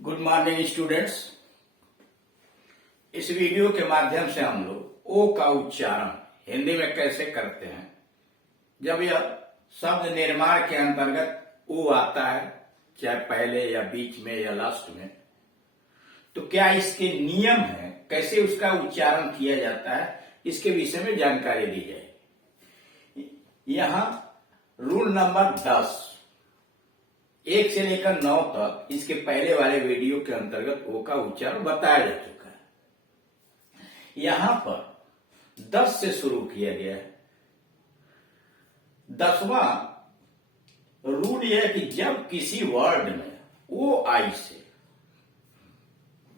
Good morning students. इस video के माध्यम से हम लोग ओ का उच्चारण हिंदी में कैसे करते हैं। जब यह शब्द निर्माण के अंतर्गत ओ आता है, चाहे पहले या बीच में या लास्ट में, तो क्या इसके नियम है, कैसे उसका उच्चारण किया जाता है, इसके विषय में जानकारी दी जाएगी। यहां रूल नंबर 10 1 से लेकर 9 तक इसके पहले वाले वीडियो के अंतर्गत ओ का उच्चारण बताया जा चुका है। यहां पर 10 से शुरू किया गया है। 10वां रूल यह है कि जब किसी वर्ड में ओ आई से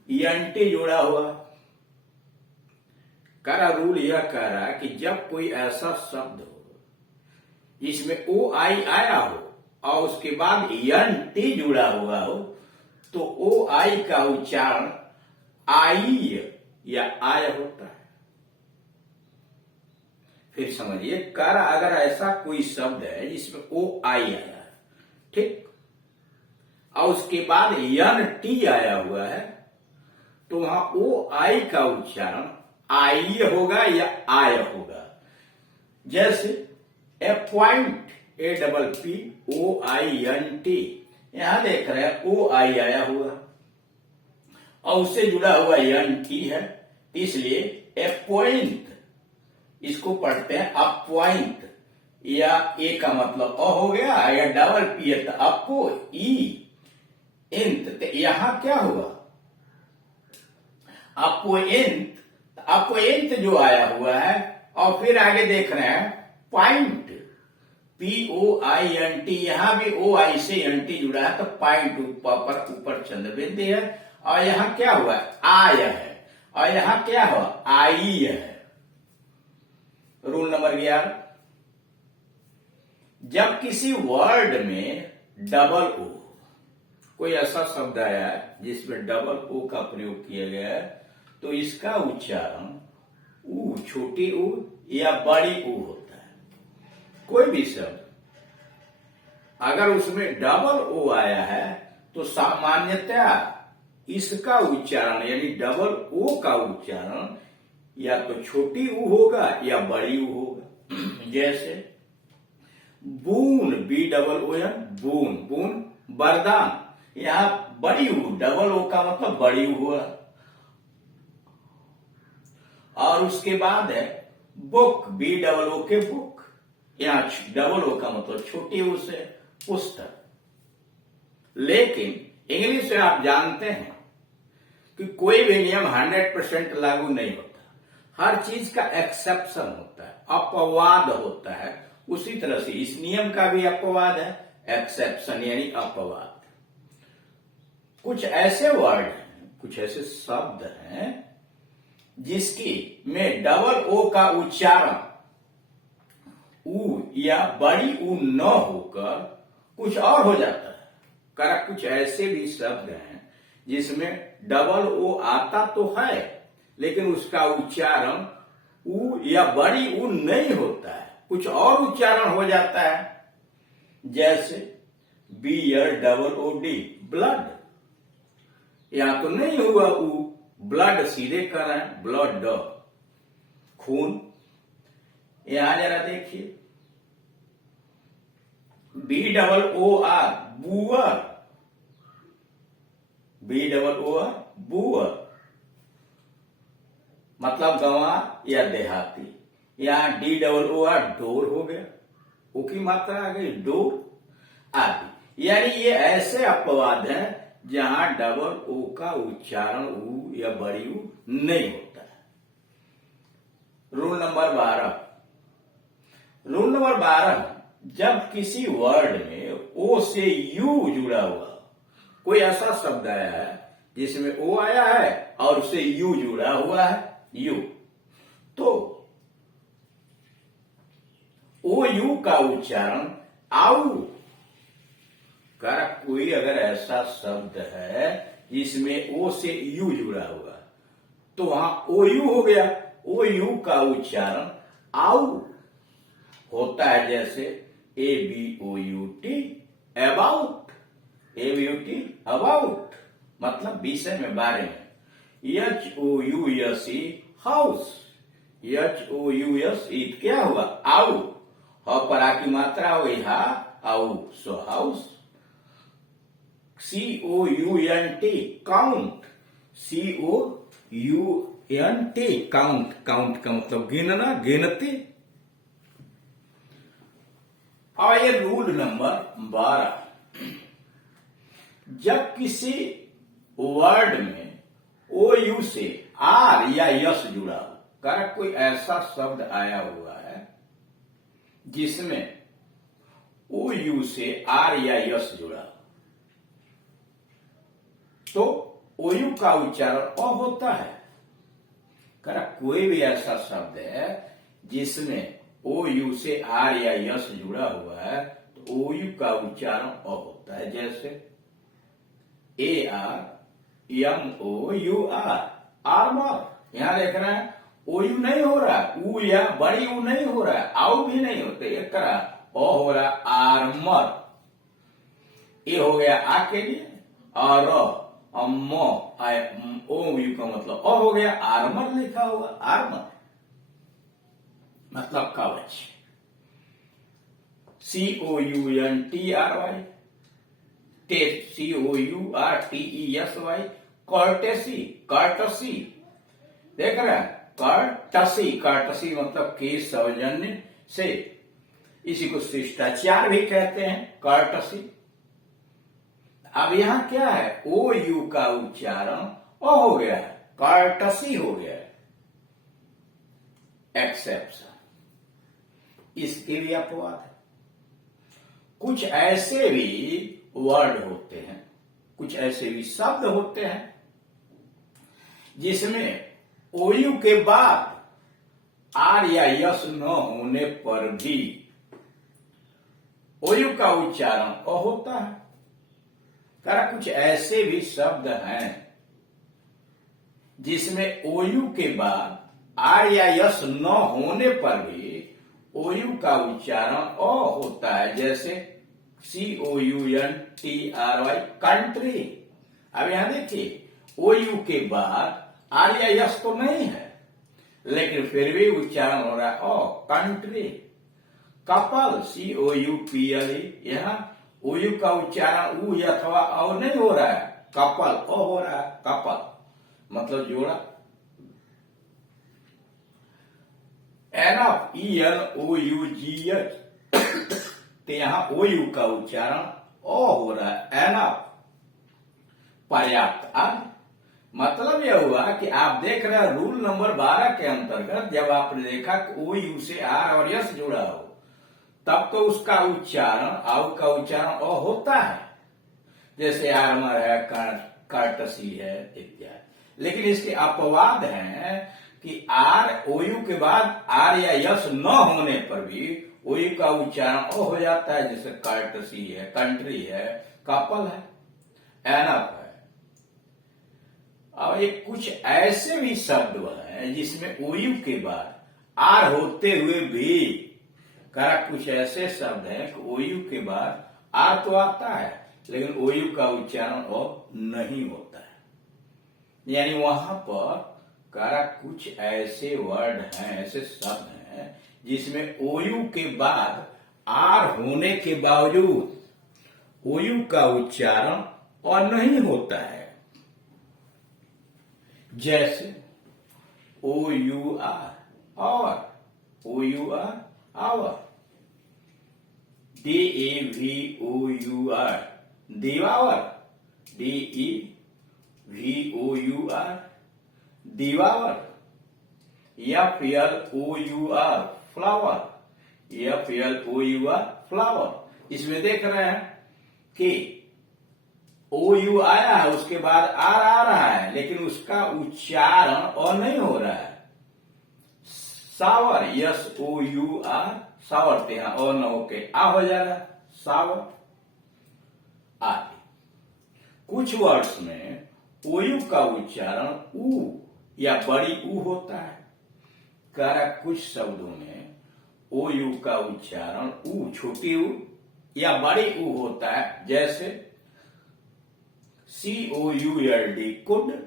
एंटी जुड़ा हुआ, करा रूल यह कह रहा है कि जब कोई ऐसा शब्द हो जिसमें ओ आई आया हो और उसके बाद यन टी जुड़ा हुआ हो, तो ओ आई का उच्चारण आई या आय होता है। फिर समझिए, कर अगर ऐसा कोई शब्द है जिसमें ओ आई आया है, ठीक, और उसके बाद यन टी आया हुआ है, तो वहां ओ आई का उच्चारण आई होगा या आय होगा। जैसे A point, A double P O I N T, यहां देख रहे हैं ओ आई आया हुआ और उससे जुड़ा हुआ एन टी है, इसलिए ए पॉइंट इसको पढ़ते हैं अपॉइंट, या ए का मतलब अ हो गया, या डबल पी है तो अपो ई इंत, तो यहां क्या हुआ अपोएंत, अपोएंत जो आया हुआ है। और फिर आगे देख रहे हैं point, P O I N T, यहां भी ओ आई से एन टी जुड़ा है तो पॉइंट ऊपर चंद्र बिंदु है, और यहां क्या हुआ आय है, और यहां क्या हुआ आई है। रूल नंबर 11, जब किसी वर्ड में डबल ओ, कोई ऐसा शब्द आया है जिसमें डबल ओ का प्रयोग किया गया है, तो इसका उच्चारण ऊ, छोटी ऊ या बड़ी ऊ होता है। कोई भी शब्द अगर उसमें डबल ओ आया है तो सामान्यतया इसका उच्चारण यानी डबल ओ का उच्चारण या तो छोटी ऊ होगा या बड़ी ऊ होगा। जैसे बून, बी डबल ओ एन, बून, बून वरदान, यहां बड़ी ऊ, डबल ओ का मतलब बड़ी ऊ हुआ। और उसके बाद है बुक, बी डबल ओ के बुक, यहां डबल ओ का मतलब छोटी ऊ से पुस्तक। लेकिन इंग्लिश में आप जानते हैं कि कोई भी नियम 100% लागू नहीं होता, हर चीज का एक्सेप्शन होता है, अपवाद होता है। उसी तरह से इस नियम का भी अपवाद है, एक्सेप्शन यानी अपवाद। कुछ ऐसे वर्ड हैं, कुछ ऐसे शब्द हैं जिसकी में डबल ओ का उच्चारण ऊ या बड़ी ऊ न होकर कुछ और हो जाता है। कर कुछ ऐसे भी शब्द हैं जिसमें डबल ओ आता तो है लेकिन उसका उच्चारण ऊ या बड़ी ऊ नहीं होता है, कुछ और उच्चारण हो जाता है। जैसे beer, double O D, blood, यहां तो नहीं हुआ ऊ, ब्लड सीधे कर रहे हैं, ब्लड, खून। यहां जरा देखिए B double O R, boor, B double O R, boor मतलब गंवार या देहाती। यहां D double O R, door हो गया, ओ की मात्रा आ गई डोर आदि। यानी ये ऐसे अपवाद हैं जहां डबल ओ का उच्चारण ऊ या बड़ी ऊ नहीं होता है। रूल नंबर 12, रूल नंबर 12, जब किसी वर्ड में ओ से यू जुड़ा हुआ, कोई ऐसा शब्द आया है जिसमें ओ आया है और उससे यू जुड़ा हुआ है, यू, तो ओ यू का उच्चारण आऊ। कर कोई अगर ऐसा शब्द है जिसमें ओ से यू जुड़ा हुआ तो वहां ओ यू हो गया, ओ यू का उच्चारण आऊ होता है। जैसे A B O U T, about, A B U T about मतलब विषय में, बारे में। HOUSE हाउस, HOUSE क्या हुआ, आउ, ह पर आ की मात्रा हो गई हा, आउ, so house. COUNT count, COUNT count, count का मतलब गिनना, गिनती। और ये रूल नंबर 12, जब किसी वर्ड में OU से R या यस जुड़ा हो, कर कोई ऐसा शब्द आया हुआ है जिसमें OU से R या यस जुड़ा हो, तो OU का उच्चारण अ होता है। कर कोई भी ऐसा शब्द है जिसमें OU से R या यस जुड़ा हुआ है तो OU का उच्चारण अ होता है। जैसे ARMOUR, आर्मर, यहां देख रहे हैं OU नहीं हो रहा है, ऊ या बड़ी ऊ नहीं हो रहा है, आउ भी नहीं होते, एक तरह अ हो रहा है, आर्मर। ये हो गया आ के लिए, और OU का मतलब अ हो गया, आर्मर लिखा हुआ, आर्मर मतलब कवच। COUNTRY, COURTESY, कर्टेसी, कर्टसी, देख रहे हैं, कर्टसी, कर्टसी मतलब के सौजन्य से, इसी को शिष्टाचार भी कहते हैं, कर्टसी। अब यहां क्या है, OU का उच्चारण अ हो गया है, कर्टसी हो गया है। एक्सेप्शन, इसके भी अपवाद है। कुछ ऐसे भी वर्ड होते हैं, कुछ ऐसे भी शब्द होते हैं जिसमें OU के बाद R या यस न होने पर भी OU का उच्चारण अ होता है। कारण कुछ ऐसे भी शब्द हैं जिसमें OU के बाद R या यस न होने पर भी OU का उच्चारण अ होता है। जैसे COUNTRY, कंट्री। अब यहां देखिए OU के बाद R या यस तो नहीं है, लेकिन फिर भी उच्चारण हो रहा है अ, कंट्री। कपल, COUPLE, यहां OU का उच्चारण ऊ अथवा अ नहीं हो रहा है, कपल अ हो रहा है, कपल मतलब जोड़ा। एनफ, ENOUGH, तो यहां OU का उच्चारण अ हो रहा है, एनफ, पर्याप्त। अब मतलब यह हुआ कि आप देख रहे हैं रूल नंबर 12 के अंतर्गत जब आपने देखा कि OU से R और यस जुड़ा हो तब तो उसका उच्चारण, आउ का उच्चारण अ होता है, जैसे आर्मर है, कर्टसी है इत्यादि। लेकिन इसके अपवाद हैं कि OU के बाद R या यस न होने पर भी OU का उच्चारण अ हो जाता है, जैसे कर्टसी है, कंट्री है, कपल है, एनफ है। और ये कुछ ऐसे भी शब्द हैं जिसमें OU के बाद R होते हुए भी, करा कुछ ऐसे शब्द हैं कि OU के बाद R तो आता है लेकिन OU का उच्चारण अ नहीं होता है। यानी वहां पर करा कुछ ऐसे वर्ड हैं, ऐसे शब्द हैं जिसमें OU के बाद R होने के बावजूद OU का उच्चारण अ नहीं होता है। जैसे OUR, और OUR, our, DEVOUR, devour, DEVOUR, devour, FLOUR, flour, FLOUR, flour. इसमें देख रहे हैं कि OU आया है, उसके बाद R आ रहा है, लेकिन उसका उच्चारण अ नहीं हो रहा है। सावर, SOUR, सावर, ते यहां अ न होके आ हो जाएगा, सावर आदि। कुछ वर्ड्स में OU का उच्चारण ऊ या बड़ी ऊ होता है। कह कुछ शब्दों में OU का उच्चारण ऊ, छोटी ऊ या बड़ी ऊ होता है। जैसे COULD could,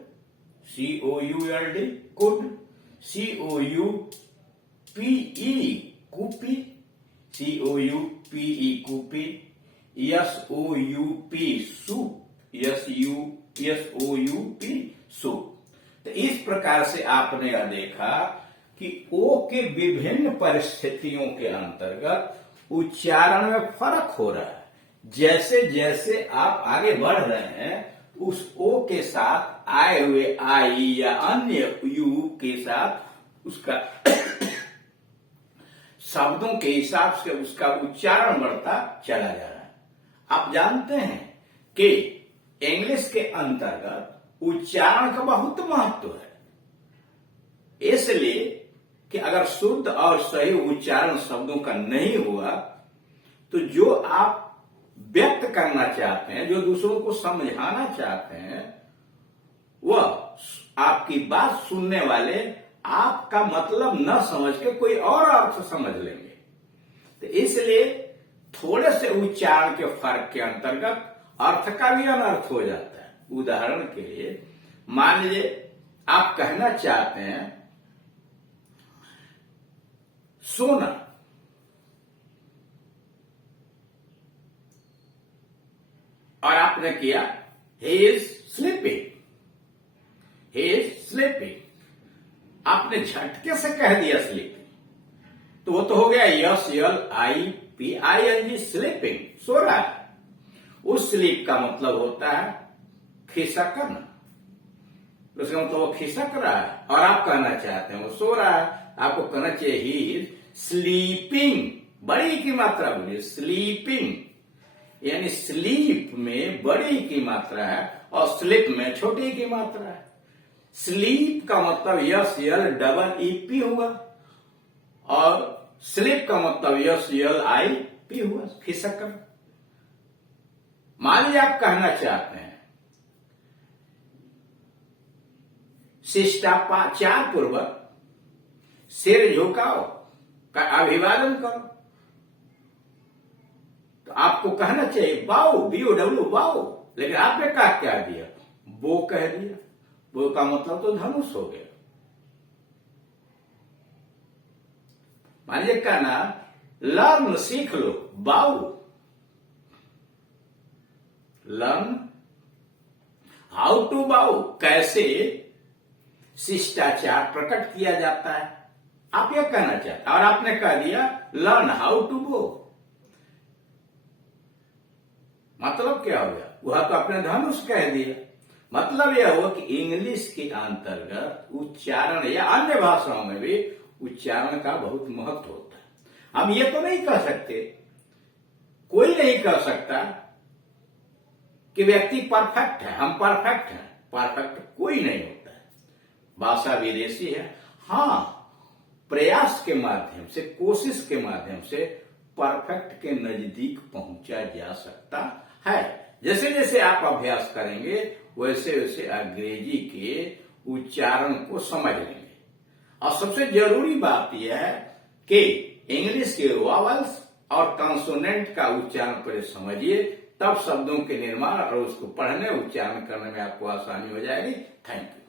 COULD could, COUPE coupy, COUPE coupy, SOUP soup, SOUP soup। तो इस प्रकार से आपने यह देखा कि ओ के विभिन्न परिस्थितियों के अंतर्गत उच्चारण में फर्क हो रहा है। जैसे जैसे आप आगे बढ़ रहे हैं उस ओ के साथ आए हुए आई या अन्य यू के साथ उसका शब्दों के हिसाब से उसका उच्चारण बढ़ता चला जा रहा है। आप जानते हैं कि इंग्लिश के अंतर्गत उच्चारण का बहुत महत्व है, इसलिए कि अगर शुद्ध और सही उच्चारण शब्दों का नहीं हुआ तो जो आप व्यक्त करना चाहते हैं, जो दूसरों को समझाना चाहते हैं, वह आपकी बात सुनने वाले आपका मतलब न समझ के कोई और अर्थ समझ लेंगे। तो इसलिए थोड़े से उच्चारण के फर्क के अंतर्गत अर्थ का भी अनर्थ हो जाता है। उदाहरण के लिए मान लीजिए आप कहना चाहते हैं सोना, और आपने किया he is sleeping, he is sleeping। आपने झटके से कह दिया स्लीपिंग, तो वो तो हो गया SLIPING, स्लीपिंग, सो रहा है। उस स्लीप का मतलब होता है खिसकना, उसका मतलब वो खिसक रहा है, और आप कहना चाहते हैं वो सो रहा है। आपको कहना चाहिए ही इज स्लीपिंग, बड़ी की मात्रा बोलिए, स्लीपिंग, यानी स्लीप में बड़ी की मात्रा है और स्लिप में छोटी की मात्रा है। स्लीप का मतलब SLEEP हुआ और स्लिप का मतलब SLIP हुआ, खिसकना। मान लीजिए आप कहना चाहते हैं शिष्टाचार पूर्वक सिर झुकाओ का अभिवादन करो, तो आपको कहना चाहिए बाओ, BOW बाओ, लेकिन आपने क्या दिया, बो कह दिया। बो का मतलब तो धनुष हो गया। मान लीजिए कहना लर्न, सीख लो, बाओ, लर्न हाउ टू बाओ, कैसे शिष्टाचार प्रकट किया जाता है, आप यह कहना चाहते हैं, और आपने कह दिया लर्न हाउ टू बो। मतलब क्या हो गया, वह तो आपने धनुष कह दिया। मतलब यह हुआ कि इंग्लिश के अंतर्गत उच्चारण या अन्य भाषाओं में भी उच्चारण का बहुत महत्व होता है। हम ये तो नहीं कह सकते, कोई नहीं कह सकता कि व्यक्ति परफेक्ट है, हम परफेक्ट हैं। परफेक्ट कोई नहीं होता है, भाषा विदेशी है। हाँ, प्रयास के माध्यम से, कोशिश के माध्यम से परफेक्ट के नजदीक पहुंचा जा सकता है। जैसे जैसे आप अभ्यास करेंगे वैसे वैसे अंग्रेजी के उच्चारण को समझ लेंगे। और सबसे जरूरी बात यह है कि इंग्लिश के वॉवल्स और कॉन्सोनेंट का उच्चारण पहले समझिए, तब शब्दों के निर्माण और उसको पढ़ने उच्चारण करने में आपको आसानी हो जाएगी। Thank you.